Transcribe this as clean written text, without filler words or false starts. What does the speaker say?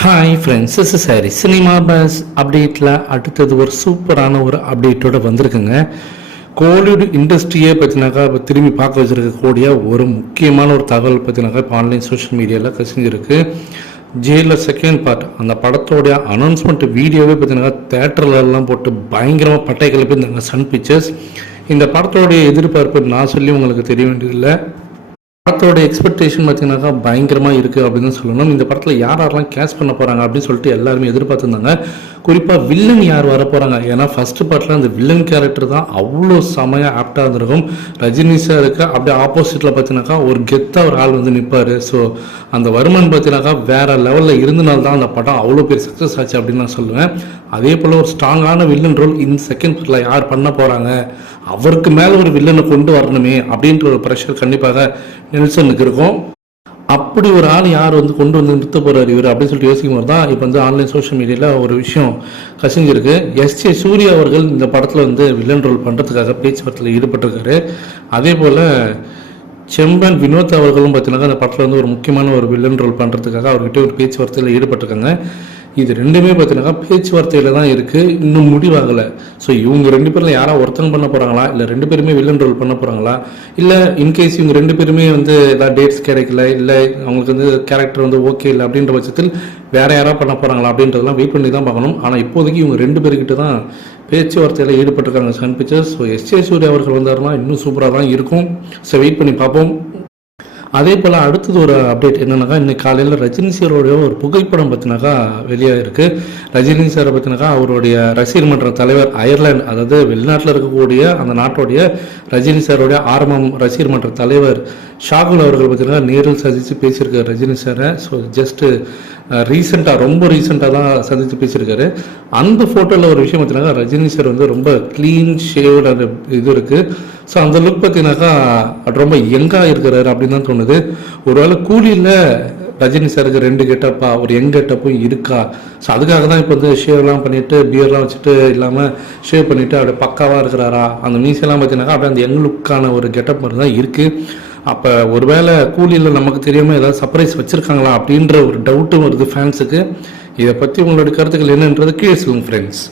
Hi friends, this is Harry. Cinema bus அப்டேட்டில் அடுத்தது ஒரு சூப்பரான ஒரு அப்டேட்டோடு வந்திருக்குங்க. கோலிவுட் இண்டஸ்ட்ரியே பார்த்தினாக்கா இப்போ திரும்பி பார்க்க வச்சுருக்கக்கூடிய ஒரு முக்கியமான ஒரு தகவல் பார்த்தினாக்கா இப்போ ஆன்லைன் சோஷியல் மீடியாவில் கசிஞ்சிருக்கு. ஜெயிலில் செகண்ட் பார்ட் அந்த படத்தோடைய அனௌன்ஸ்மெண்ட் வீடியோவே பார்த்தினாக்கா தேட்டர்லலாம் போட்டு பயங்கரமாக பட்டை கிளப்பி இருந்தாங்க சன் பிக்சர்ஸ். இந்த படத்தோடைய எதிர்பார்ப்பு நான் சொல்லி உங்களுக்கு தெரிய வேண்டியதில்லை. படத்தோட எக்ஸ்பெக்டேஷன் பார்த்தீங்கன்னாக்கா பயங்கரமாக இருக்குது அப்படின்னு சொல்லணும். இந்த படத்தில் யாரெல்லாம் கேஷ் பண்ண போகிறாங்க அப்படின்னு சொல்லிட்டு எல்லாருமே எதிர்பார்த்துருந்தாங்க. குறிப்பாக வில்லன் யார் வர போகிறாங்க, ஏன்னா ஃபஸ்ட்டு பார்ட்டில் அந்த வில்லன் கேரக்டர் தான் அவ்வளோ செமையாக ஆப்டாக இருந்திருக்கும். ரஜினி சாருக்கு அப்படியே ஆப்போசிட்டில் பார்த்தீங்கன்னாக்கா ஒரு கெத்தாக ஒரு ஆள் வந்து நிற்பார். ஸோ அந்த வருமன் பார்த்தீங்கன்னாக்கா வேறு லெவலில் இருந்தனால்தான் அந்த படம் அவ்வளோ பெரிய சக்ஸஸ் ஆச்சு அப்படின்னு நான் சொல்லுவேன். அதே போல் ஒரு ஸ்ட்ராங்கான வில்லன் ரோல் இந்த செகண்ட் பார்ட்டில் யார் பண்ண போகிறாங்க, அவருக்கு மேலே ஒரு வில்லனை கொண்டு வரணுமே அப்படின்ற ஒரு ப்ரெஷர் கண்டிப்பாக நெல்சனுக்கு இருக்கும். அப்படி ஒரு ஆள் யார் வந்து கொண்டு வந்து நிறுத்த போகிறார் இவர் அப்படின்னு சொல்லிட்டு யோசிக்கும் போது தான் இப்போ வந்து ஆன்லைன் சோஷியல் மீடியாவில் ஒரு விஷயம் கசிஞ்சிருக்கு. எஸ்.ஜே. சூர்யா அவர்கள் இந்த படத்தில் வந்து வில்லன் ரோல் பண்ணுறதுக்காக பேச்சுவார்த்தையில் ஈடுபட்டிருக்காரு. அதே போல் செம்பன் வினோத் அவர்களும் பார்த்தீங்கன்னா அந்த படத்தில் வந்து ஒரு முக்கியமான ஒரு வில்லன் ரோல் பண்ணுறதுக்காக அவர்கிட்ட ஒரு பேச்சுவார்த்தையில் ஈடுபட்டிருக்காங்க. இது ரெண்டுமே பார்த்தீங்கன்னா பேச்சுவார்த்தையில் தான் இருக்குது, இன்னும் முடிவாகலை. ஸோ இவங்க ரெண்டு பேரில் யாராவது ஒருத்தங்க பண்ண போகிறாங்களா, இல்லை ரெண்டு பேருமே வில்லன் ரோல் பண்ண போகிறாங்களா, இல்லை இன்கேஸ் இவங்க ரெண்டு பேருமே வந்து ஏதாவது டேட்ஸ் கிடைக்கல, இல்லை அவங்களுக்கு வந்து கேரக்டர் வந்து ஓகே இல்லை அப்படின்ற பட்சத்தில் வேறு யாராவது பண்ண போகிறாங்களா அப்படின்றதெல்லாம் வெயிட் பண்ணி தான் பார்க்கணும். ஆனால் இப்போதைக்கு இவங்க ரெண்டு பேர்கிட்ட தான் பேச்சுவார்த்தையில் ஈடுபட்டிருக்காங்க சன் பிக்சர்ஸ். So S J. சூர்யா அவர்கள் வந்தாருன்னா இன்னும் சூப்பராக தான் இருக்கும். ஸோ வெயிட் பண்ணி பார்ப்போம். அதே போல் அடுத்தது ஒரு அப்டேட் என்னன்னாக்கா, இன்னைக்கு காலையில் ரஜினி சாரோடைய ஒரு புகைப்படம் பார்த்தினாக்கா வெளியாக இருக்குது. ரஜினி சாரை பார்த்தினாக்கா அவருடைய ரசிகர் மன்ற தலைவர் அயர்லாந்து, அதாவது வெளிநாட்டில் இருக்கக்கூடிய அந்த நாட்டுடைய ரஜினி சாரோடைய ஆரம்பம் ரசிகர் மன்ற தலைவர் ஷாகுல் அவர்கள் பார்த்திங்கன்னா நேரில் சந்தித்து பேசியிருக்காரு ரஜினி சாரை. ஸோ ஜஸ்ட்டு ரொம்ப ரீசெண்டாக தான் சந்தித்து பேசியிருக்காரு. அந்த ஃபோட்டோவில் ஒரு விஷயம் பார்த்தீங்கன்னா ரஜினி சார் வந்து ரொம்ப க்ளீன் ஷேவ்டு அந்த இது இருக்குது. ஸோ அந்த லுக் பார்த்தீங்கன்னாக்கா ரொம்ப யங்காக இருக்கிறாரு அப்படின்னு தான் தோணுது. ஒருவேளை கூலியில் ரஜினி சாருக்கு ரெண்டு கெட்டப்பா ஒரு யங் கெட்டப்பும் இருக்கா. ஸோ அதுக்காக தான் இப்போ வந்து ஷேவ்லாம் பண்ணிவிட்டு பியர்லாம் வச்சுட்டு இல்லாமல் ஷேவ் பண்ணிவிட்டு அப்படியே பக்காவாக இருக்கிறாரா, அந்த மீசெல்லாம் பார்த்தீங்கன்னாக்கா அப்படியே அந்த யங் லுக்கான ஒரு கெட்டப் மாதிரி தான் இருக்குது. அப்போ ஒருவேளை கூலியில் நமக்கு தெரியாமல் ஏதாவது சர்ப்ரைஸ் வச்சுருக்காங்களா அப்படின்ற ஒரு டவுட்டும் வருது ஃபேன்ஸுக்கு. இதை பற்றி உங்களுடைய கருத்துக்கள் என்னன்றது கீழே சொல்லுங்கள் ஃப்ரெண்ட்ஸ்.